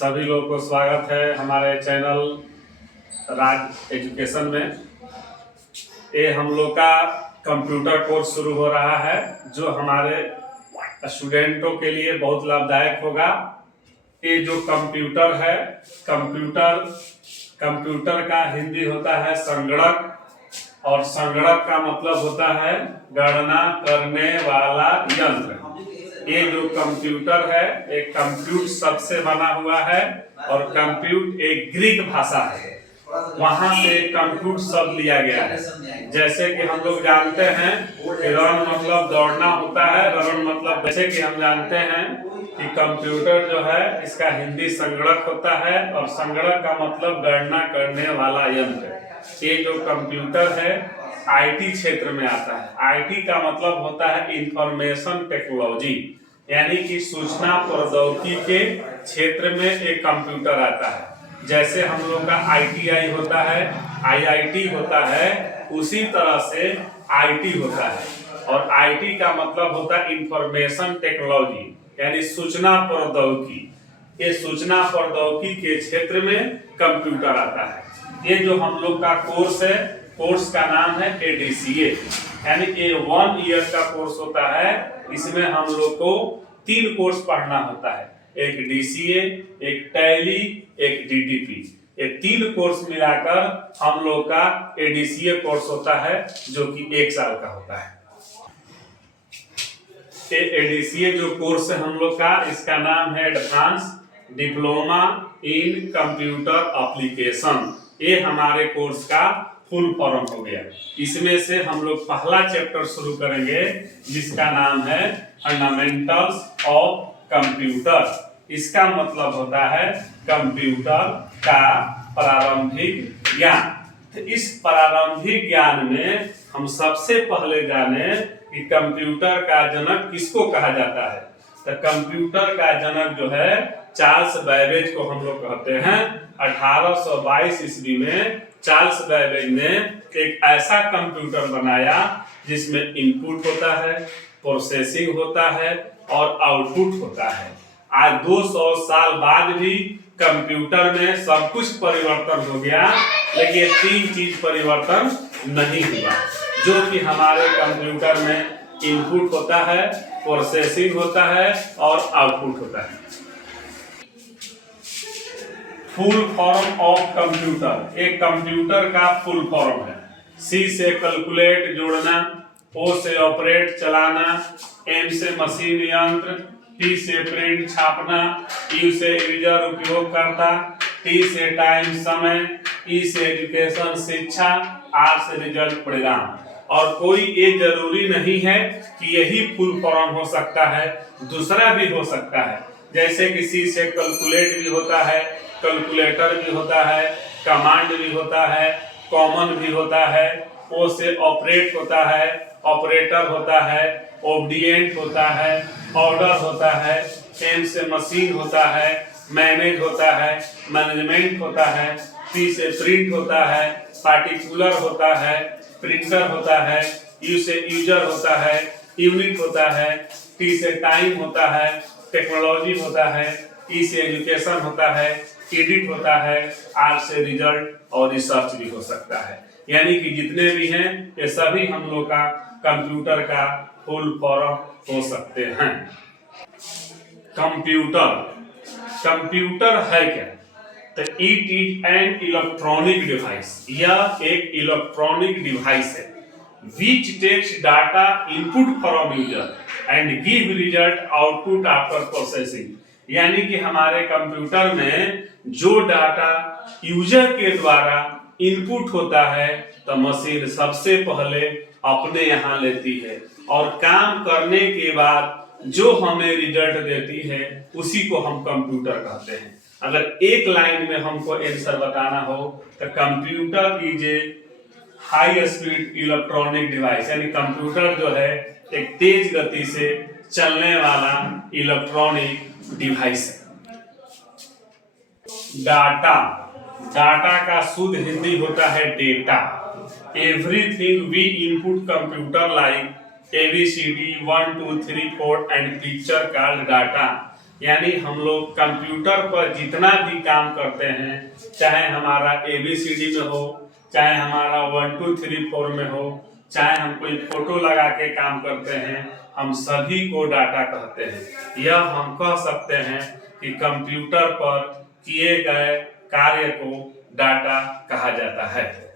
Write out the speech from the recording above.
सभी लोगों को स्वागत है हमारे चैनल राज एजुकेशन में। ये हम लोग का कंप्यूटर कोर्स शुरू हो रहा है जो हमारे स्टूडेंटों के लिए बहुत लाभदायक होगा। ये जो कंप्यूटर है, कंप्यूटर का हिंदी होता है संगणक, और संगणक का मतलब होता है गणना करने वाला यंत्र। ये जो कंप्यूटर है एक कंप्यूट शब्द से बना हुआ है, और कंप्यूट एक ग्रीक भाषा है, वहां से कंप्यूट शब्द लिया गया है। जैसे कि हम लोग जानते हैं कि रन मतलब दौड़ना होता है, रन मतलब जैसे कि हम जानते हैं कि कंप्यूटर जो है इसका हिंदी संगणक होता है, और संगणक का मतलब गणना करने वाला यंत्र। ये जो कंप्यूटर है आईटी क्षेत्र में आता है। आईटी का मतलब होता है इंफॉर्मेशन टेक्नोलॉजी, यानी कि सूचना प्रौद्योगिकी के क्षेत्र में एक कंप्यूटर आता है। जैसे हम लोग का आईटीआई होता है, आईआईटी होता है, उसी तरह से आईटी होता है। और आईटी का मतलब होता है इंफॉर्मेशन टेक्नोलॉजी, यानी सूचना प्रौद्योगिकी। ये सूचना प्रौद्योगिकी के क्षेत्र में कंप्यूटर आता है। ये जो हम लोग का कोर्स है, कोर्स का नाम है एडीसीए, यानी ये 1 ईयर का कोर्स होता है। इसमें हम लोग को 3 कोर्स पढ़ना होता है, एक डीसीए, एक टैली, एक डीटीपी। ये 3 कोर्स मिलाकर हम लोग का एडीसीए कोर्स होता है जो कि 1 साल का होता है। ये एडीसीए जो कोर्स है हम लोग का, इसका नाम है advance diploma in computer application. ये हमारे कोर्स का फुल फॉर्म हो गया। इसमें से हम लोग पहला चैप्टर शुरू करेंगे जिसका नाम है फंडामेंटल्स ऑफ कंप्यूटर। इसका मतलब होता है कंप्यूटर का प्रारंभिक ज्ञान। तो इस प्रारंभिक ज्ञान में हम सबसे पहले जाने कि कंप्यूटर का जनक किसको कहा जाता है। तो कंप्यूटर का जनक जो है चार्ल्स बैबेज को हम लोग कहते हैं। 1822 ईस्वी में चार्ल्स बैबेज ने एक ऐसा कंप्यूटर बनाया जिसमें इनपुट होता है, प्रोसेसिंग होता है और आउटपुट होता है। आज 200 साल बाद भी कंप्यूटर में सब कुछ परिवर्तन हो गया, लेकिन 3 चीज परिवर्तन नहीं हुआ, जो कि हमारे कंप्यूटर में इनपुट होता है, प्रोसेसिंग होता है और आउटपुट होता है। फुल फॉर्म ऑफ कंप्यूटर, एक कंप्यूटर का फुल फॉर्म है। सी से कैलकुलेट जोड़ना, ओ से ऑपरेट चलाना, एम से मशीन यंत्र, टी से प्रिंट छापना, यू से यूजर उपयोगकर्ता, टी से टाइम समय, ई से एजुकेशन शिक्षा, आर से रिजल्ट परिणाम। और कोई ये जरूरी नहीं है कि यही फुल फॉर्म हो सकता है, दूसरा भी हो सकता है। जैसे कि सी से कैलकुलेट भी होता है, कैलकुलेटर भी होता है, कमांड भी होता है, कॉमन भी होता है। ओ से ऑपरेट होता है, ऑपरेटर होता है, ओबीडिएंट होता है, ऑर्डर होता है। एम से मशीन होता है, मैनेज होता है, मैनेजमेंट होता है। पी से प्रिंट होता है, पार्टिकुलर होता है, प्रिंटर होता है। यू से यूजर होता है, यूनिट होता है। टी से टाइम होता है, टेक्नोलॉजी होता है। ई से एजुकेशन होता है, एडिट होता है। आर से रिजल्ट और रिसर्च भी हो सकता है। यानी कि जितने भी हैं ये सभी हम लोग का कंप्यूटर का फुल फॉर्म हो सकते हैं। कंप्यूटर है क्या? तो it is an electronic device, यह एक इलेक्ट्रॉनिक डिवाइस है which takes data input from user and give result output after processing। यानी कि हमारे कंप्यूटर में जो डाटा यूजर के द्वारा इनपुट होता है तो मशीन सबसे पहले अपने यहाँ लेती है, और काम करने के बाद जो हमें रिजल्ट देती है उसी को हम कंप्यूटर कहते हैं। अगर एक लाइन में हमको आंसर बताना हो तो computer is a high speed electronic device, यानी कंप्यूटर जो है एक तेज गति से चलने वाला इलेक्ट्रॉनिक डिवाइस है। डाटा का शुद्ध हिंदी होता है data. Everything we input computer like ABCD 1 2 3 4 and picture called data. यानी हम लोग कंप्यूटर पर जितना भी काम करते हैं, चाहे हमारा ABCD में हो, चाहे हमारा 1 2 3 4 में हो, चाहे हम कोई फोटो लगा के काम करते हैं, हम सभी को डाटा कहते हैं। यह हम कह सकते हैं कि कंप्यूटर पर किए गए कार्य को डाटा कहा जाता है।